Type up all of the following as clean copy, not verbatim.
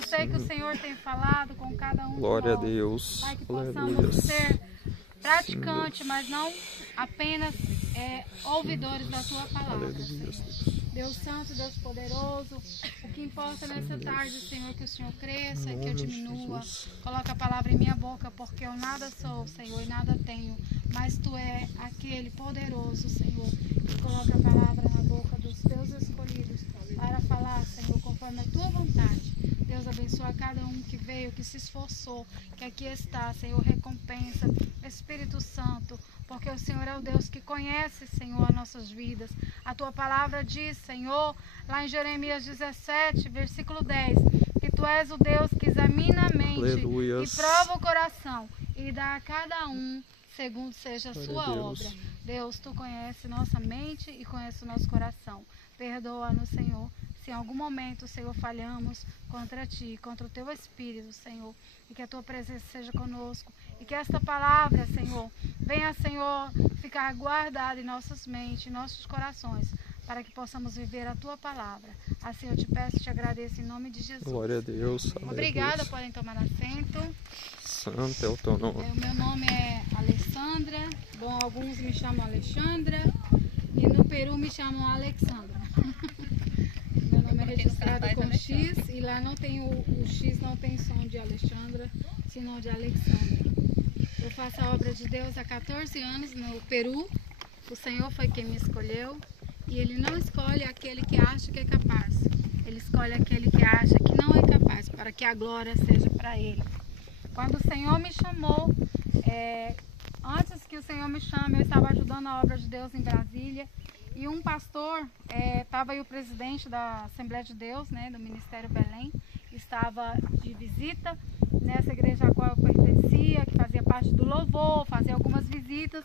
Eu sei que o Senhor tem falado com cada um de nós. Glória a Deus. Pai, que possamos ser praticantes, mas não apenas ouvidores da Tua palavra, Senhor. Deus Santo, Deus Poderoso, o que importa nessa tarde, Senhor, que o Senhor cresça e que eu diminua. Coloca a palavra em minha boca, porque eu nada sou, Senhor, e nada tenho, mas Tu é aquele poderoso, Senhor, que coloca a palavra na boca dos Teus escolhidos para falar, Senhor, conforme a Tua vontade. Deus abençoa cada um que veio, que se esforçou, que aqui está, Senhor, recompensa, Espírito Santo, porque o Senhor é o Deus que conhece, Senhor, as nossas vidas. A Tua palavra diz, Senhor, lá em Jeremias 17, versículo 10, que Tu és o Deus que examina a mente e prova o coração e dá a cada um segundo seja a sua obra. Deus, Tu conhece nossa mente e conhece o nosso coração. Perdoa-nos, Senhor, se em algum momento, Senhor, falhamos contra Ti, contra o Teu Espírito, Senhor, e que a Tua presença seja conosco, e que esta palavra, Senhor, venha, Senhor, ficar guardada em nossas mentes, em nossos corações, para que possamos viver a Tua palavra. Assim eu te peço e te agradeço em nome de Jesus. Glória a Deus. Obrigada, podem tomar assento. Santo é o Teu nome. O meu nome é Alessandra, bom, alguns me chamam Alexandra, e no Peru me chamam Alexandra. Meu nome é registrado com X, e lá não tem o X, não tem som de Alexandra, senão de Alexandra. Eu faço a obra de Deus há 14 anos no Peru. O Senhor foi quem me escolheu, e Ele não escolhe aquele que acha que é capaz. Ele escolhe aquele que acha que não é capaz, para que a glória seja para Ele. Quando o Senhor me chamou, antes que o Senhor me chame, eu estava ajudando a obra de Deus em Brasília, e um pastor, estava aí o presidente da Assembleia de Deus, né, do Ministério Belém, estava de visita nessa igreja a qual eu pertencia, que fazia parte do louvor, fazia algumas visitas,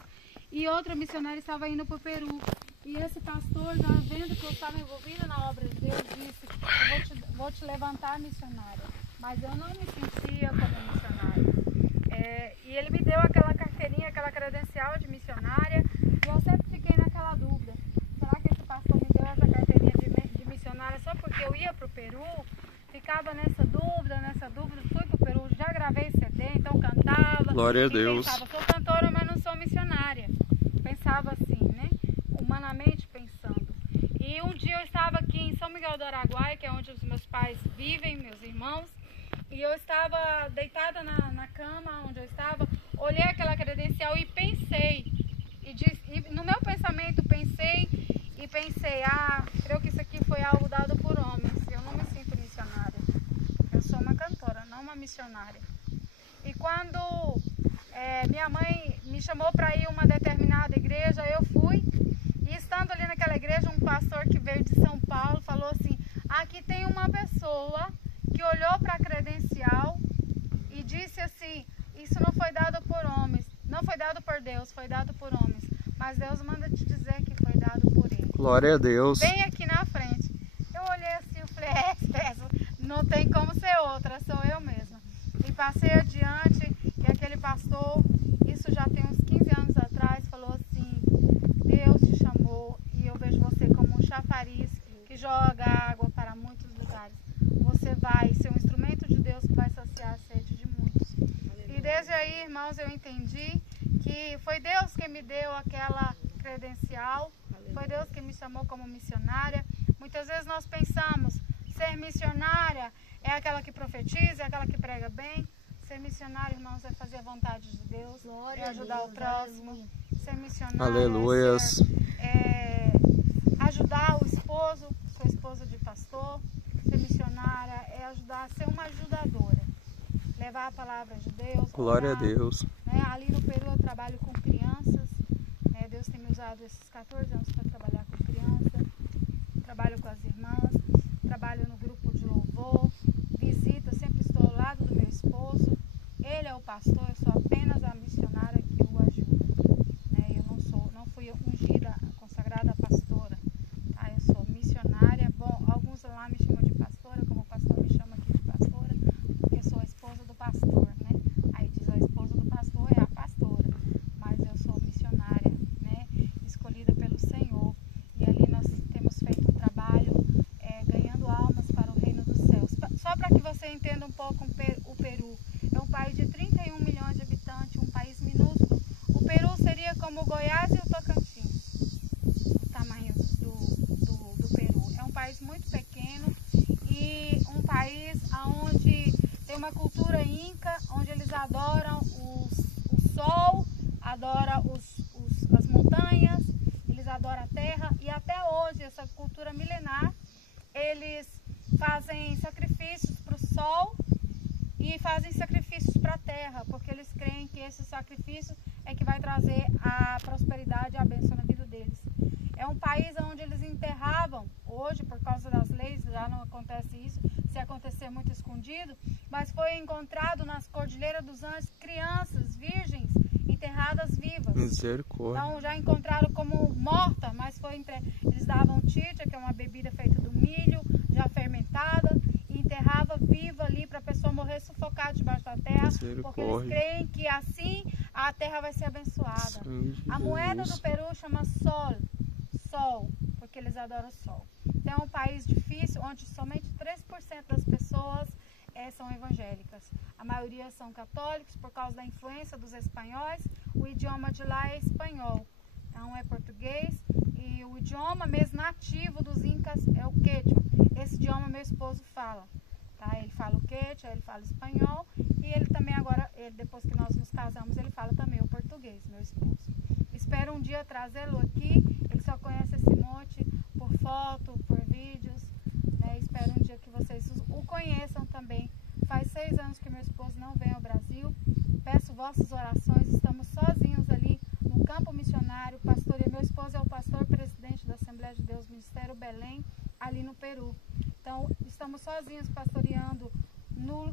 e outra missionária estava indo para o Peru. E esse pastor, já vendo que eu estava envolvida na obra de Deus, disse: eu vou te levantar, missionária. Mas eu não me sentia como missionária. E ele me deu aquela carteirinha, aquela credencial de missionária, e eu sempre fiquei naquela dúvida: será que esse pastor me deu essa carteirinha de missionária só porque eu ia para o Peru? Ficava nessa dúvida, fui para o Peru, já gravei CD, então cantava. Glória a Deus. Pensava, sou cantora, mas não sou missionária. Pensava assim, né? Humanamente pensando. E um dia eu estava aqui em São Miguel do Araguaia, que é onde os meus pais vivem, meus irmãos, e eu estava deitada na cama onde eu estava, olhei aquela credencial e pensei, e no meu pensamento pensei, creio que isso aqui foi algo dado por homens. Eu não me sinto missionária, eu sou uma cantora, não uma missionária. E quando minha mãe me chamou para ir a uma determinada igreja, eu fui, e estando ali naquela igreja, um pastor que veio de São Paulo falou assim: aqui tem uma pessoa que olhou para a credencial e disse assim: isso não foi dado por homens, não foi dado por Deus, foi dado por homens, mas Deus manda te dizer que foi dado por Ele. Glória a Deus. Bem aqui na frente. Eu olhei assim e falei: não tem como ser outra, sou eu mesma. E passei adiante, e aquele pastor, isso já tem uns 15 anos atrás, falou assim: Deus te chamou e eu vejo você como um chafariz que joga água para muitos lugares. Você vai ser um instrumento de Deus que vai saciar a sede de muitos. E desde aí, irmãos, eu entendi que foi Deus que me deu aquela credencial, foi Deus que me chamou como missionária. Muitas vezes nós pensamos, ser missionária é aquela que profetiza, é aquela que prega bem. Ser missionário, irmãos, é fazer a vontade de Deus, é ajudar o próximo. Ser missionário Aleluias. é ajudar o esposo, sua esposa de pastor. Ser missionária é ajudar, ser uma ajudadora, levar a palavra de Deus. Glória orar, a Deus. né? Ali no Peru eu trabalho com crianças, né? Deus tem me usado esses 14 anos para trabalhar com criança. Trabalho com as irmãs, trabalho no grupo de louvor, visita, sempre estou ao lado do meu esposo. Ele é o pastor, eu sou apenas a missionária que o ajuda, né? Eu não fui ungida, consagrada a pastora, tá? Eu sou missionária. Bom, alguns lá me chamam de pastora, como o pastor me chama aqui de pastora, porque sou a esposa do pastor, né? Aí diz: a esposa do pastor é a pastora, mas eu sou missionária, né? Escolhida pelo Senhor. E ali nós temos feito um trabalho ganhando almas para o reino dos céus. Só para que você você entenda um pouco o Peru. É um país de 31 milhões de habitantes, um país minúsculo. O Peru seria como o Goiás e o Tocantins, o tamanho do Peru. É um país muito pequeno e um país onde tem uma cultura inca, onde eles adoram o sol, adoram as montanhas, eles adoram a terra, e até hoje essa cultura milenar, eles fazem sacrifícios para o sol e fazem sacrifícios para a terra, porque eles creem que esse sacrifício é que vai trazer a prosperidade e a bênção na vida deles. É um país onde eles enterravam, hoje por causa das leis já não acontece isso, se acontecer muito escondido, mas foi encontrado nas Cordilheiras dos Andes crianças virgens enterradas vivas. Misericórdia. Então já encontraram como morta, mas eles davam titia, que é uma bebida feita do milho, já fermentada, e enterrava viva ali para a pessoa morrer sufocada debaixo da terra, porque eles creem que assim a terra vai ser abençoada. A moeda do Peru chama sol, porque eles adoram o sol. Então é um país difícil, onde somente 3% das pessoas são evangélicas. A maioria são católicos por causa da influência dos espanhóis. O idioma de lá é espanhol, não é português. E o idioma mesmo nativo dos incas é o quechua. Esse idioma meu esposo fala. Tá? Ele fala o quechua, ele fala espanhol. E ele também agora, depois que nós nos casamos, ele fala também o português, meu esposo. Espero um dia trazê-lo aqui. Ele só conhece esse monte por foto, por vídeos. Espero um dia que vocês o conheçam também. Faz 6 anos que meu esposo não vem ao Brasil. Peço vossas orações. Estamos sozinhos ali no campo missionário. Meu esposo é o pastor presidente da Assembleia de Deus Ministério Belém, ali no Peru. Então, estamos sozinhos pastoreando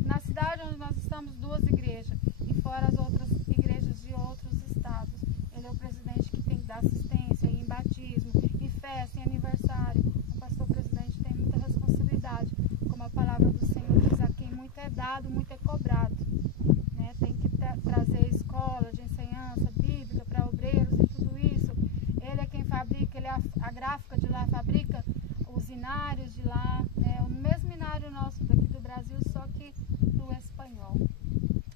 na cidade onde nós estamos 2 igrejas. E fora as outras igrejas de outros estados. Ele é o presidente que tem que dar assistência em batismo, em festa, em aniversário. O pastor presidente tem muita responsabilidade. Como a palavra do Senhor diz, a quem muito é dado, muito é cobrado. Né? Tem que trazer escola de ensinança bíblica para obreiros e tudo isso. Ele é quem fabrica, ele é a gráfica de lá, fabrica os inários de lá, né? O mesmo inário nosso daqui do Brasil, só que no espanhol.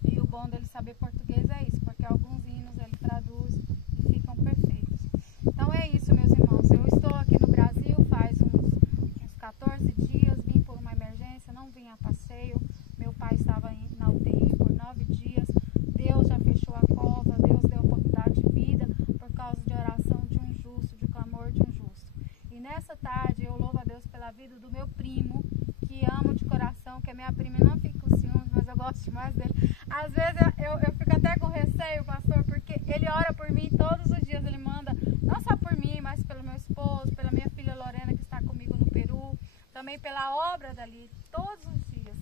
E o bom dele saber português é isso, porque alguns hinos ele traduz e ficam perfeitos. Então é isso, meus irmãos. Eu estou aqui no Brasil faz uns 14 dias, vim por uma emergência, não vim a passeio. Meu pai estava na UTI por 9 dias. Deus já fechou a cova, Deus deu oportunidade de vida por causa de oração de um justo, de clamor de um justo. E nessa tarde eu louvo a Deus pela vida do meu primo, que amo de coração, que é minha prima, não fica com ciúmes, mas eu gosto demais dele. Às vezes eu fico até com receio, pastor, porque ele ora por mim todos os dias, ele manda, não só por mim, mas pelo meu esposo, pela minha filha Lorena, que está comigo no Peru, também pela obra dali, todos os dias.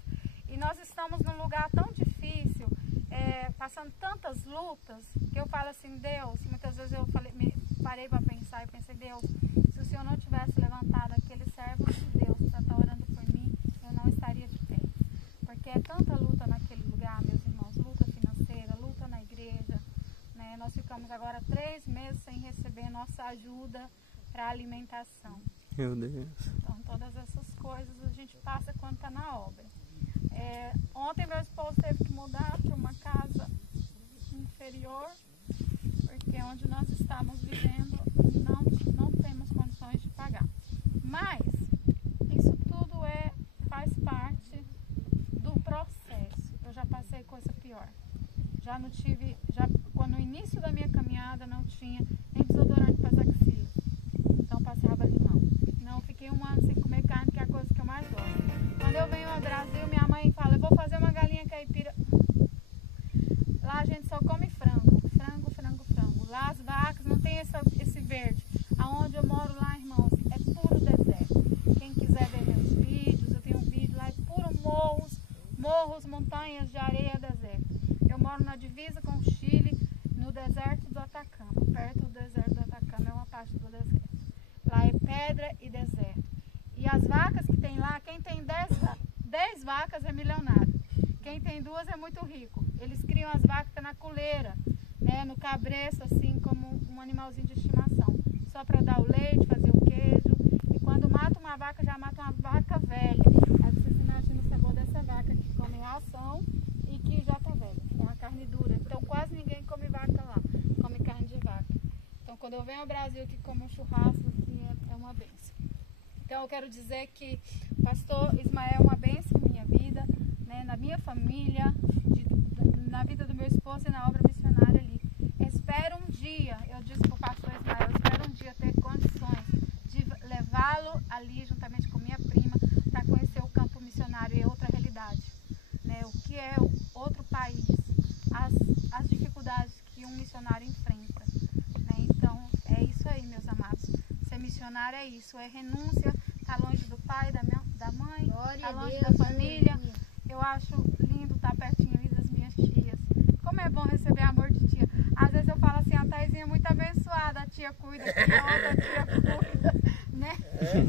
E nós estamos num lugar tão difícil, passando tantas lutas, que eu falo assim, Deus, muitas vezes eu parei para pensar e pensei, Deus, se o Senhor não tivesse levantado aquele servo de Deus para estar orando por mim, eu não estaria de pé. Porque é tanta luta naquele lugar, meus irmãos, luta financeira, luta na igreja, né? Nós ficamos agora 3 meses sem receber nossa ajuda para alimentação. Meu Deus. Então todas essas coisas a gente passa quando está na obra. Ontem meu esposo teve que mudar para uma casa inferior, porque onde nós estamos vivendo não temos condições de pagar. Mas isso tudo faz parte do processo. Eu já passei coisa pior. Quando no início da minha caminhada não tinha nem desodorante para as axilas. Então passava limão. Não, fiquei 1 ano sem comer carne, que é a coisa que eu mais gosto. Quando eu venho ao Brasil, minha mãe fala, eu vou fazer uma galinha caipira. Lá a gente só come frango. Lá as vacas não tem esse verde. Aonde eu moro lá, irmãos, é puro deserto. Quem quiser ver meus vídeos, eu tenho um vídeo lá, é puro morros, montanhas de areia, deserto. Eu moro na divisa com o Chile, no deserto do Atacama, perto do deserto do Atacama, é uma parte do deserto. Lá é pedra e deserto. E as vacas que tem lá, quem tem 10 vacas é milionário. Quem tem 2 é muito rico. Eles criam as vacas na coleira, né, no cabresto, assim como um animalzinho de estimação. Só para dar o leite, fazer o queijo. E quando mata uma vaca, já mata uma vaca velha. Aí vocês imaginam o sabor dessa vaca aqui. Quando eu venho ao Brasil que como um churrasco, aqui é uma bênção. Então eu quero dizer que o pastor Ismael é uma bênção na minha vida, né, na minha família, na vida do meu esposo e na obra missionária ali. Espero um dia, eu disse para o pastor Ismael, espero um dia ter condições de levá-lo ali juntamente com minha prima para conhecer o campo missionário e outra realidade, né, o que é outro país, as dificuldades que um missionário enfrenta, né? Então é isso aí, meus amados. Ser missionário é isso, é renúncia, tá longe do pai, da mãe, tá longe da família. Eu acho lindo estar pertinho ali das minhas tias. Como é bom receber amor de tia. Às vezes eu falo assim, a Taizinha é muito abençoada, a tia cuida, a tia cuida, né?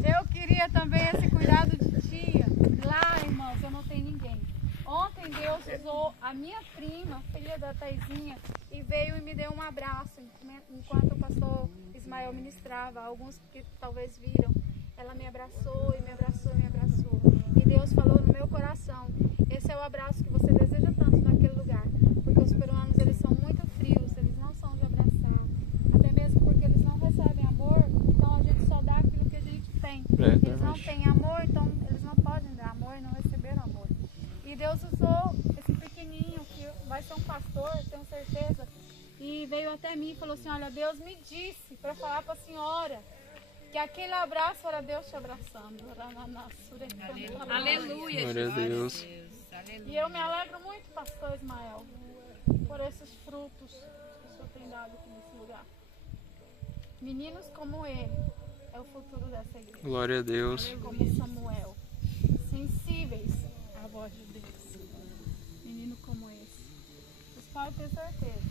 Eu queria também esse cuidado de tia. Lá, irmãos, eu não tenho ninguém. Ontem Deus usou a minha prima, filha da Taizinha, e veio e me deu um abraço enquanto o pastor Ismael ministrava. Alguns que talvez viram, ela me abraçou e me abraçou e me abraçou. E Deus falou no meu coração, esse é o abraço que você deseja tanto naquele lugar. Porque os peruanos, eles são muito frios, eles não são de abraçar. Até mesmo porque eles não recebem amor, então a gente só dá aquilo que a gente tem. Eles não têm amor, então eles não podem dar amor e não receber amor. E Deus usou esse pequenininho que vai ser um pastor, tenho certeza, e veio até mim e falou assim, olha, Deus me disse para falar para a senhora que aquele abraço era Deus te abraçando. Aleluia, Glória a Deus. E eu me alegro muito, pastor Ismael, por esses frutos que o Senhor tem dado aqui nesse lugar. Meninos como ele é o futuro dessa igreja. Glória a Deus. Como Samuel, sensíveis à voz de Deus. Menino como esse. Vocês podem ter certeza,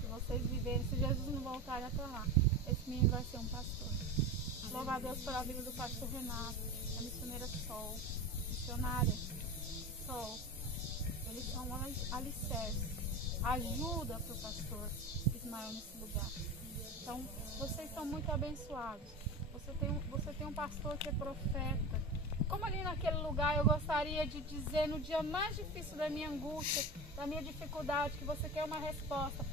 se vocês viverem, se Jesus não voltar até lá, esse menino vai ser um pastor. Louva a Deus pela vida do pastor Renato, a missioneira Sol, missionária Sol. Eles são um alicerce, ajuda para o pastor Ismael nesse lugar. Então, vocês estão muito abençoados. Você tem um pastor que é profeta. Como ali naquele lugar eu gostaria de dizer no dia mais difícil da minha angústia, da minha dificuldade, que você quer uma resposta.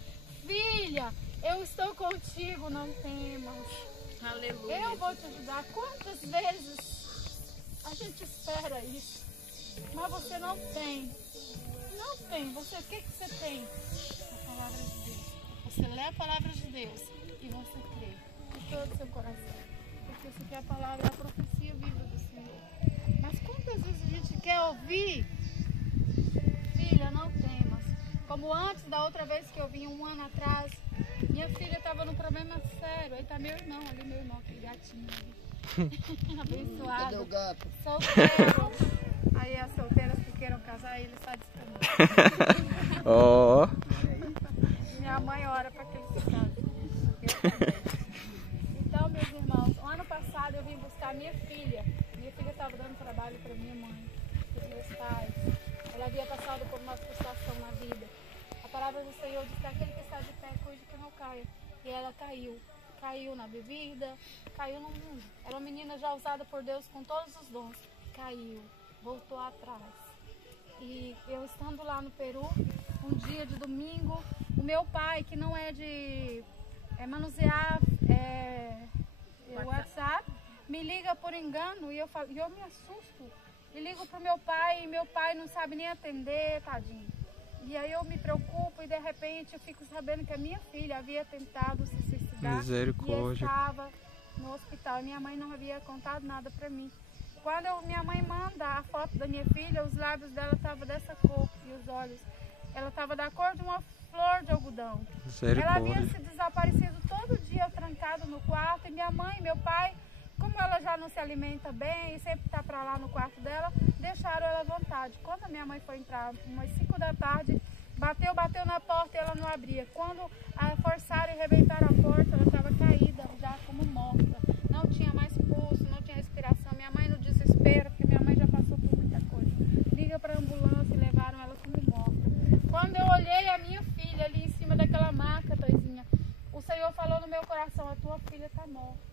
Filha, eu estou contigo, não temas. Aleluia. Eu vou te ajudar. Quantas vezes a gente espera isso, mas você não tem. Não tem. O que você tem? A palavra de Deus. Você lê a palavra de Deus e você crê de todo o seu coração. Porque isso aqui é a palavra, a profecia viva do Senhor. Mas quantas vezes a gente quer ouvir? Filha, não temas. Como antes, da outra vez que eu vim, um ano atrás, minha filha estava num problema sério. Aí tá meu irmão ali, meu irmão, aquele gatinho ali. Abençoado. Cadê o gato? Solteiro. Aí as solteiras que queiram casar, ele está disponível. Ó. Minha mãe ora para que ele se case. Então, meus irmãos, o ano passado eu vim buscar minha filha. Minha filha estava dando trabalho para minha mãe, para os meus pais. Ela havia passado por uma frustração na vida. A palavra do Senhor diz que aquele que está de pé, cuide que não caia. E ela caiu. Caiu na bebida, caiu no mundo. Era uma menina já usada por Deus com todos os dons. Caiu, voltou atrás. E eu estando lá no Peru, um dia de domingo, o meu pai, que não é de manusear o WhatsApp, me liga por engano e eu me assusto. E ligo pro meu pai e meu pai não sabe nem atender, tadinho. E aí eu me preocupo e de repente eu fico sabendo que a minha filha havia tentado se suicidar. Misericórdia. E estava no hospital. Minha mãe não havia contado nada para mim. Quando minha mãe manda a foto da minha filha, os lábios dela estavam dessa cor e os olhos. Ela estava da cor de uma flor de algodão. Ela havia se desaparecido todo dia, trancado no quarto. E minha mãe e meu pai, como ela já não se alimenta bem e sempre está para lá no quarto dela, deixaram ela à vontade. Quando a minha mãe foi entrar, umas 5 da tarde, bateu na porta e ela não abria. Quando forçaram e rebentaram a porta, ela estava caída, já como morta. Não tinha mais pulso, não tinha respiração. Minha mãe no desespero, porque minha mãe já passou por muita coisa. Liga para a ambulância e levaram ela como morta. Quando eu olhei a minha filha ali em cima daquela maca, Toizinha, o Senhor falou no meu coração, a tua filha está morta.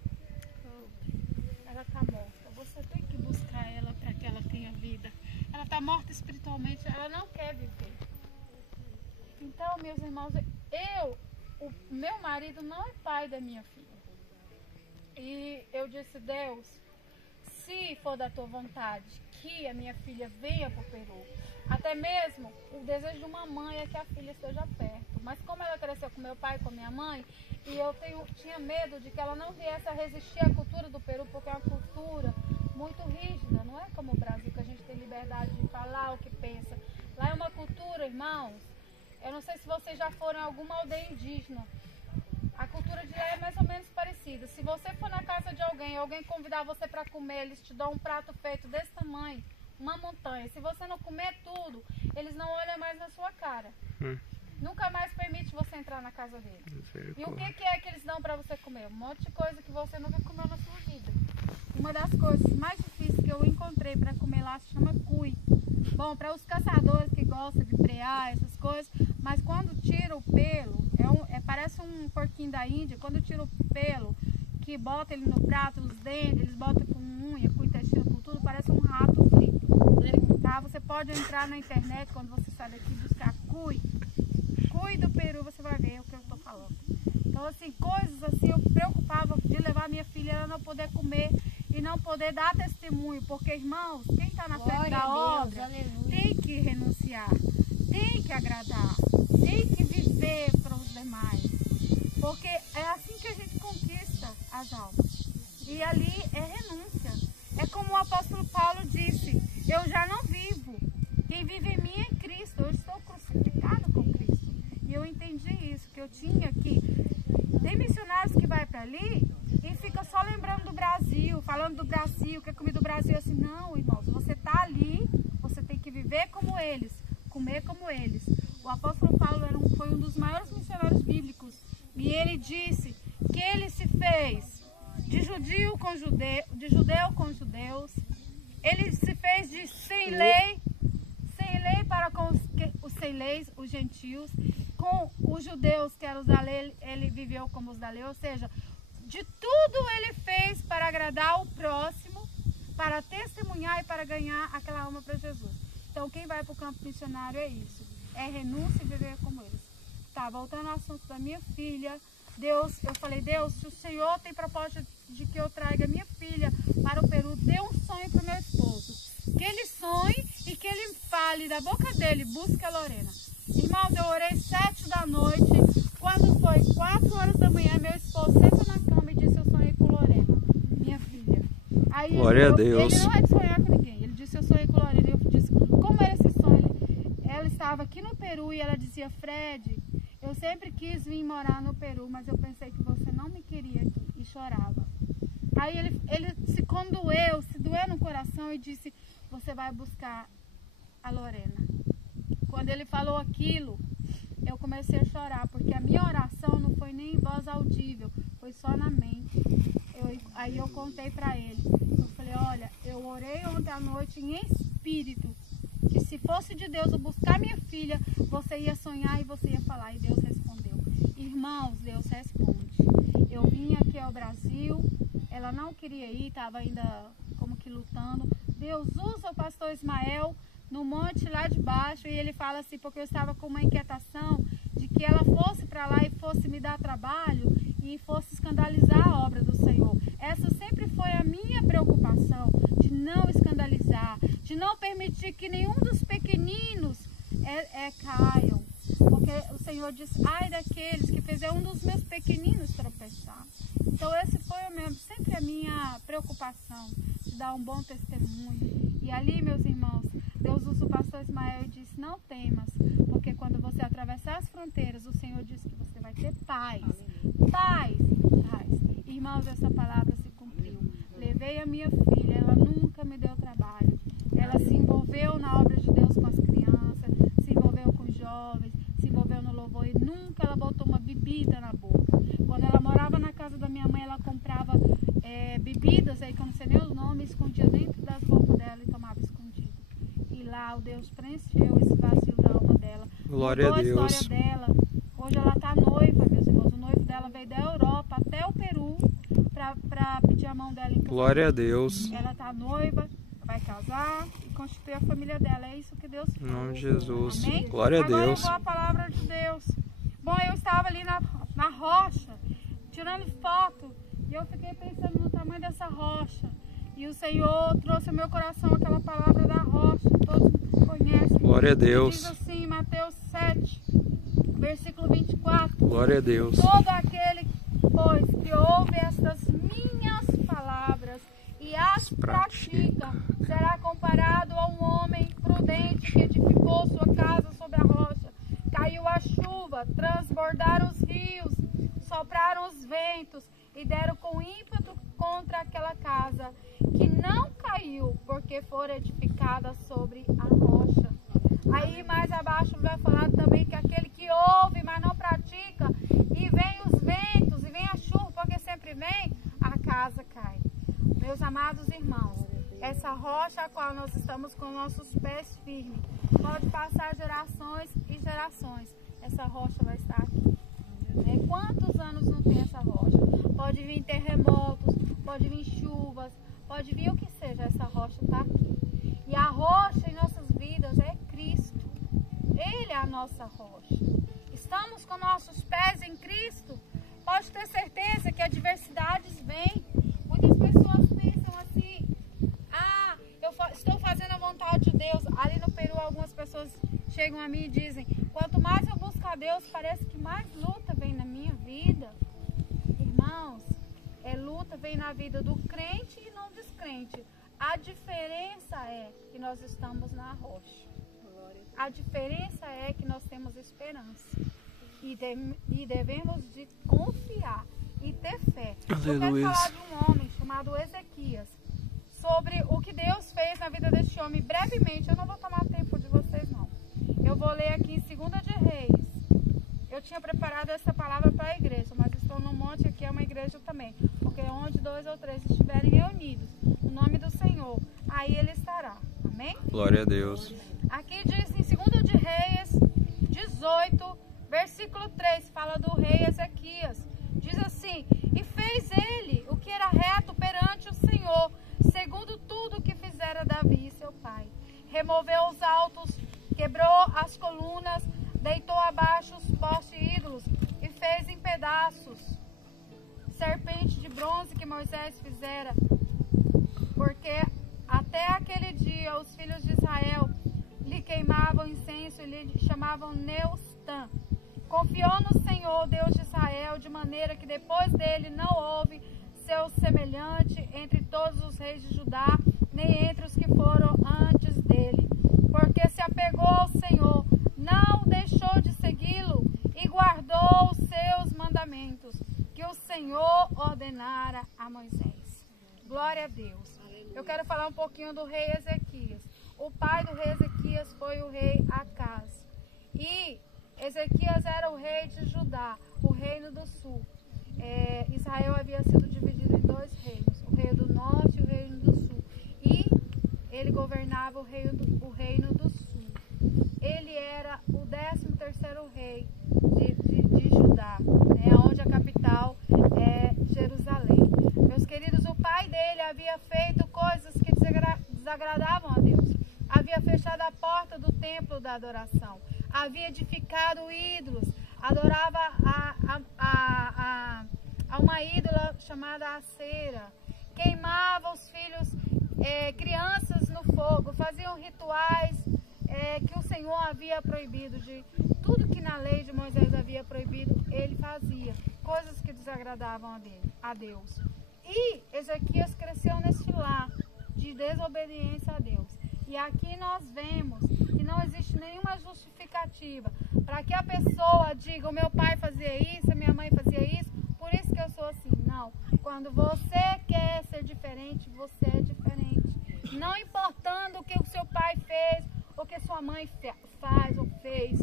Ela está morta. Você tem que buscar ela para que ela tenha vida. Ela está morta espiritualmente, ela não quer viver. Então, meus irmãos, o meu marido não é pai da minha filha. E eu disse, Deus, se for da tua vontade que a minha filha venha para o Peru, até mesmo o desejo de uma mãe é que a filha esteja perto. Mas como ela cresceu com meu pai e com minha mãe, e eu tinha medo de que ela não viesse a resistir à cultura do Peru, porque é uma cultura muito rígida, não é como o Brasil, que a gente tem liberdade de falar o que pensa. Lá é uma cultura, irmãos, eu não sei se vocês já foram em alguma aldeia indígena. A cultura de lá é mais ou menos parecida. Se você for na casa de alguém convidar você para comer, eles te dão um prato feito desse tamanho, uma montanha. Se você não comer tudo, eles não olham mais na sua cara. Nunca mais permite você entrar na casa deles. E o que é que eles dão para você comer? Um monte de coisa que você nunca comeu na sua vida. Uma das coisas mais difíceis que eu encontrei para comer lá se chama cuy. Bom, para os caçadores que gostam de prear, essas coisas, mas quando tira o pelo, parece um porquinho da Índia, quando tira o pelo, que bota ele no prato, os dentes, eles botam com unha, com intestino, com tudo, parece um rato frito. Tá? Você pode entrar na internet, quando você sai daqui, buscar cuy do Peru, você vai ver o que eu estou falando. Então, assim, coisas assim, eu preocupava de levar minha filha, ela não poder comer e não poder dar testemunho, porque, irmãos, quem está na frente da obra tem que renunciar, tem que agradar, tem que viver para os demais, porque é assim que a gente conquista as almas. E ali é renúncia. É como o apóstolo Paulo disse, eu já não vivo, quem vive em mim é Cristo, eu estou crucificado com Cristo. E eu entendi isso, que eu tinha que... Tem missionários que vai para ali e fica só lembrando do Brasil, falando do Brasil, que é comida do Brasil. Assim, não, irmãos, você está ali, você tem que viver como eles, comer como eles. O apóstolo Paulo foi um dos maiores missionários bíblicos. E ele disse que ele se fez de judeu com judeus. Ele se fez de sem lei para com os sem leis, os gentios. Com os judeus, que eram os da lei, ele viveu como os da lei. Ou seja, de tudo ele fez para agradar o próximo, para testemunhar e para ganhar aquela alma para Jesus. Então, quem vai para o campo missionário é isso. É renúncia e viver como eles. Tá, voltando ao assunto da minha filha. Deus, eu falei, Deus, se o Senhor tem propósito de que eu traga minha filha para o Peru, dê um sonho para o meu esposo. Que ele sonhe e que ele fale da boca dele, busque a Lorena. Irmãos, eu orei 7 da noite. Quando foi 4 horas da manhã, meu esposo senta na cama e disse, eu sonhei com Lorena, minha filha. Aí Glória a Deus. Ele não é de sonhar com ninguém. Ele disse, eu sonhei com Lorena. Eu disse, como era esse sonho? Ela estava aqui no Peru e ela dizia, Fred, eu sempre quis vir morar no Peru, mas eu pensei que você não me queria aqui. E chorava. Aí ele se condoeu, se doeu no coração e disse, você vai buscar a Lorena. Quando ele falou aquilo, eu comecei a chorar, porque a minha oração não foi nem em voz audível, foi só na mente. Aí eu contei para ele. Eu falei, olha, eu orei ontem à noite em espírito, que se fosse de Deus eu buscar minha filha, você ia sonhar e você ia falar. E Deus respondeu. Irmãos, Deus responde. Eu vim aqui ao Brasil, ela não queria ir, estava ainda como que lutando. Deus usa o pastor Ismael no monte lá de baixo, e ele fala assim, porque eu estava com uma inquietação de que ela fosse para lá e fosse me dar trabalho e fosse escandalizar a obra do Senhor. Essa sempre foi a minha preocupação, de não escandalizar, de não permitir que nenhum dos pequeninos caiam, porque o Senhor diz, ai daqueles que fizeram um dos meus pequeninos tropeçar. Então esse foi sempre a minha preocupação, de dar um bom testemunho. E ali, meus irmãos, Deus usa o pastor Ismael e disse, não temas, porque quando você atravessar as fronteiras, o Senhor diz que você vai ter paz. Paz, paz. Irmãos, essa palavra se cumpriu. Levei a minha filha, ela nunca me deu trabalho. Ela se envolveu na obra de Deus com as crianças, se envolveu com os jovens, se envolveu no louvor e nunca ela botou uma bebida na boca. Quando ela morava na casa da minha mãe, ela comprava bebidas, aí que eu não sei nem os nomes, escondia dentro das roupas dela e tomava escondido. E lá o Deus preencheu esse vazio da alma dela. Glória a Deus. A história dela. Hoje ela está noiva, meus irmãos. O noivo dela veio da Europa até o Peru para pedir a mão dela em casamento. Glória a Deus. Ela está noiva, vai casar e constituir a família dela. É isso que Deus faz. Em nome de Jesus. Amém? Glória a Agora Deus. eu vou à palavra de Deus. Bom, eu estava ali na rocha, tirando foto. E eu fiquei pensando no tamanho dessa rocha. E o Senhor trouxe ao meu coração aquela palavra da rocha, todos conhecem. Glória a Deus. Diz assim, Mateus 7, versículo 24. Glória a Deus. Todo aquele, pois, que ouve estas minhas palavras e as pratica, será comparado a um homem prudente que edificou sua casa sobre a rocha. Caiu a chuva, transbordaram os rios, sopraram os ventos e deram com ímpeto contra aquela casa, que não caiu, porque fora edificada sobre a rocha. Aí mais abaixo vai falar também que aquele que ouve, mas não pratica, e vem os ventos, e vem a chuva, porque sempre vem, a casa cai. Meus amados irmãos, essa rocha a qual nós estamos com nossos pés firmes, pode passar gerações e gerações, essa rocha vai estar aqui. Quantos anos não tem essa rocha? Pode vir terremotos, pode vir chuvas, pode vir o que seja, essa rocha está aqui. E a rocha em nossas vidas é Cristo. Ele é a nossa rocha. Estamos com nossos pés em Cristo. Pode ter certeza que adversidades vêm. Muitas pessoas pensam assim, eu estou fazendo a vontade de Deus. Ali no Peru algumas pessoas chegam a mim e dizem, quanto mais eu busco a Deus, parece que mais luta vem na minha vida. Irmãos, luta vem na vida do crente e não descrente. A diferença é que nós estamos na rocha. A diferença é que nós temos esperança. E devemos de confiar e ter fé. Aleluia. Eu quero falar de um homem chamado Ezequias. Sobre o que Deus fez na vida deste homem. Brevemente, eu não vou tomar tempo de vocês não. Eu vou ler aqui em 2 de Reis. Eu tinha preparado essa palavra para a igreja, mas estou no monte aqui, é uma igreja também. Porque onde 2 ou 3 estiverem reunidos, no nome do Senhor, aí Ele estará. Amém? Glória a Deus. Aqui diz em 2 de Reis 18, versículo 3, fala do rei Ezequias. Diz assim, e fez ele o que era reto perante o Senhor, segundo tudo que fizera Davi, seu pai. Removeu os altos, quebrou as colunas, deitou abaixo os postes ídolos e fez em pedaços serpente de bronze que Moisés fizera, porque até aquele dia os filhos de Israel lhe queimavam incenso e lhe chamavam Neustã. Confiou no Senhor, Deus de Israel, de maneira que depois dele não houve seu semelhante entre todos os reis de Judá, nem entre os que foram antes dele. Porque se apegou ao Senhor, não deixou de segui-lo e guardou os seus mandamentos, que o Senhor ordenara a Moisés. Glória a Deus. Eu quero falar um pouquinho do rei Ezequias. O pai do rei Ezequias foi o rei Acaz. E Ezequias era o rei de Judá, o reino do sul. Israel havia sido dividido em 2 reinos, o reino do norte e o reino do sul. E ele governava o reino do sul. Ele era o 13º rei de Judá, onde a capital é Jerusalém. Meus queridos, o pai dele havia feito coisas que desagradavam a Deus. Havia fechado a porta do templo da adoração. Havia edificado ídolos. Adorava a uma ídola chamada Acera. Queimava os filhos, crianças no fogo. Faziam rituais que o Senhor havia proibido. De tudo que na lei de Moisés havia proibido, ele fazia. Coisas que desagradavam a Deus. E Ezequias cresceu nesse lar de desobediência a Deus. E aqui nós vemos que não existe nenhuma justificativa para que a pessoa diga, o meu pai fazia isso, a minha mãe fazia isso, por isso que eu sou assim. Não. Quando você quer ser diferente, você é diferente. Não importando o que o seu pai fez, ou o que sua mãe faz ou fez.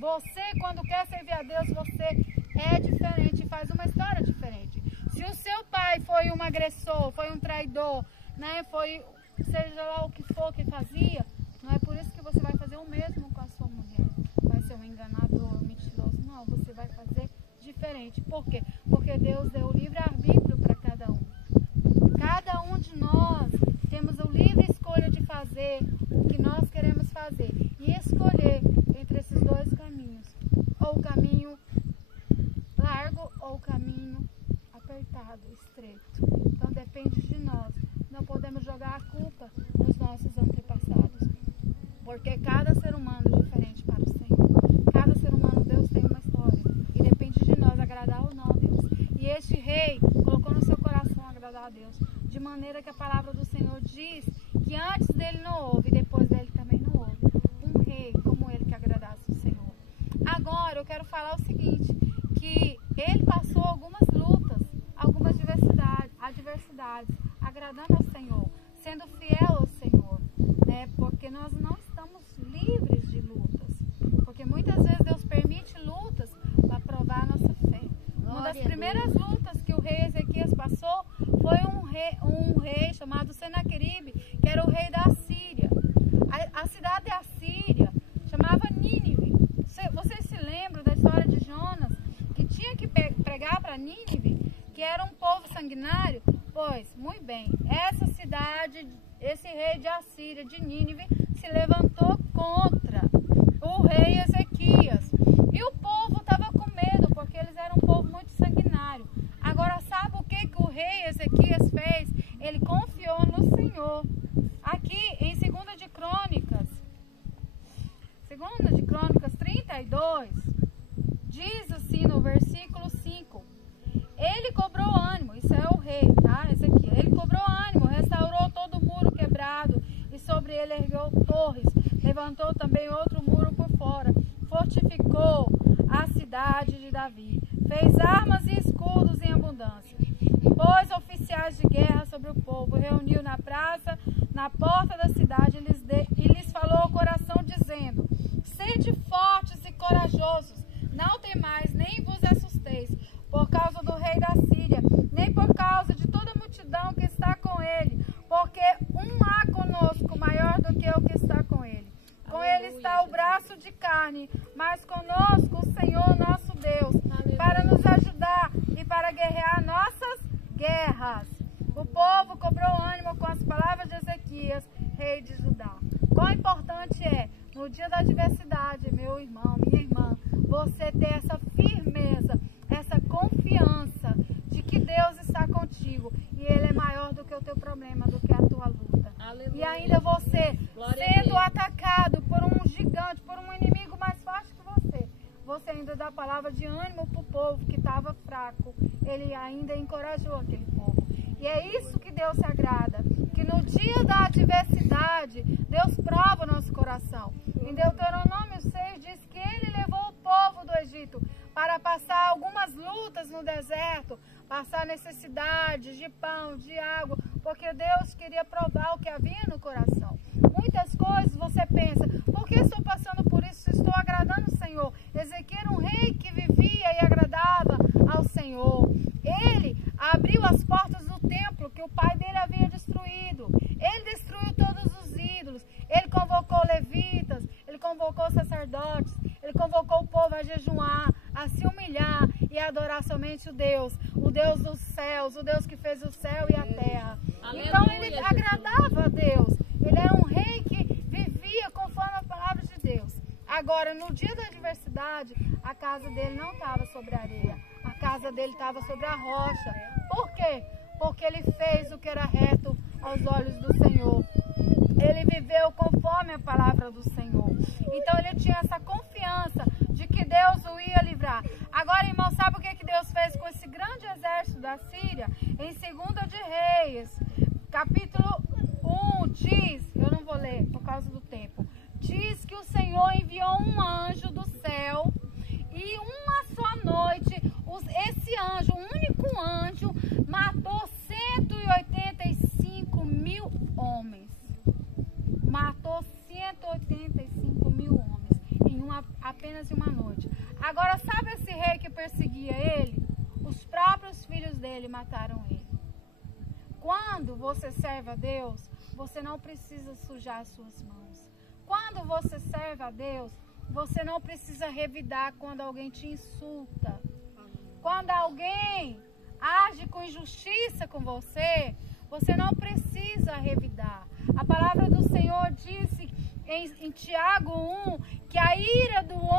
Você, quando quer servir a Deus, você é diferente e faz uma história diferente. Se o seu pai foi um agressor, foi um traidor, foi, seja lá o que for que fazia, não é por isso que você vai fazer o mesmo com a sua mulher. Vai ser um enganador, um mentiroso. Não, você vai fazer diferente. Por quê? Porque Deus deu o livre-arbítrio para cada um. Cada um de nós temos a livre escolha de fazer o que nós queremos fazer. E escolher entre esses 2 caminhos. Ou o caminho largo, cada ser humano diferente para o Senhor. Cada ser humano, Deus tem uma história. E depende de nós agradar ou não a Deus. E este rei colocou no seu coração agradar a Deus. De maneira que a palavra do Senhor diz que antes dele não houve, e depois dele também não houve um rei como ele que agradasse o Senhor. Agora eu quero falar o seguinte, que ele passou algumas lutas, algumas adversidades, agradando ao Senhor, sendo fiel ao Senhor, né? Porque nós não estamos livres de lutas, porque muitas vezes Deus permite lutas para provar a nossa fé. Uma das primeiras lutas que o rei Ezequias passou foi um rei chamado Senaqueribe, que era o rei da Assíria. A cidade da Assíria chamava Nínive. Vocês se lembram da história de Jonas, que tinha que pregar para Nínive, que era um povo sanguinário? Pois, muito bem, essa cidade, esse rei de Assíria, de Nínive, se levantou contra o rei Ezequias. E o povo estava com medo, porque eles eram um povo muito sanguinário. Agora, sabe o que o rei Ezequias fez? Ele confiou no Senhor. Aqui em 2 de Crônicas 32, diz assim no versículo 5. Ele cobrou ânimo, isso é o rei, tá? Esse aqui. Ele cobrou ânimo, restaurou todo o muro quebrado e sobre ele ergueu torres. Levantou também outro muro por fora. Fortificou a cidade de Davi. Fez armas e escudos em abundância. Pôs oficiais de guerra sobre o povo. Reuniu na praça, na porta da cidade e lhes falou ao coração, dizendo: sede fortes e corajosos, não temais, nem vos assusteis, por causa do rei da Síria, nem por causa de toda a multidão que está com ele, porque há conosco maior do que o que está com ele. Com ele está o braço de carne, mas conosco o Senhor nosso Deus, para nos ajudar e para guerrear nossas guerras. O povo cobrou ânimo com as palavras de Ezequias, rei de Judá. Quão importante é, no dia da adversidade, meu irmão, minha irmã, você ter essa firmeza, essa confiança de que Deus está contigo e Ele é maior do que o teu problema, do que a tua luta. Aleluia. E ainda você sendo atacado por um gigante, por um inimigo mais forte que você ainda dá palavra de ânimo para o povo que estava fraco. Ele ainda encorajou aquele povo. E é isso que Deus se agrada, que no dia da adversidade, Deus prova o nosso coração. Em Deuteronômio 6 diz que Ele levou o povo do Egito para passar algumas lutas no deserto, passar necessidades de pão, de água, porque Deus queria provar o que havia no coração. Muitas coisas você pensa, por que estou passando por isso? Estou agradando o Senhor. Ezequiel era um rei que vivia e agradava ao Senhor. Ele abriu as portas do templo que o pai dele havia destruído. Ele destruiu todos os ídolos. Ele convocou levitas, ele convocou sacerdotes, ele convocou o povo a jejuar, a se humilhar e a adorar somente o Deus dos céus, o Deus que fez o céu e a terra. Aleluia. Então ele agradava a Deus. Ele era um rei que vivia conforme a palavra de Deus. Agora, no dia da adversidade, a casa dele não estava sobre a areia. A casa dele estava sobre a rocha. Por quê? Porque ele fez o que era reto aos olhos do Senhor. Ele viveu conforme a palavra do Senhor. Então ele tinha essa confiança de que Deus o ia livrar. Agora, irmão, sabe o que Deus fez com esse grande exército da Síria? Em 2 de Reis, capítulo 1, diz, eu não vou ler por causa do tempo, diz que o Senhor enviou um anjo do céu e uma só noite, esse anjo, um único anjo, matou 185 mil homens. Matou 185 mil homens em apenas uma noite. Agora, sabe esse rei que perseguia ele? Os próprios filhos dele mataram ele. Quando você serve a Deus, você não precisa sujar as suas mãos. Quando você serve a Deus, você não precisa revidar quando alguém te insulta. Quando alguém age com injustiça com você, você não precisa revidar. A palavra do Senhor disse em Tiago 1 que a ira do homem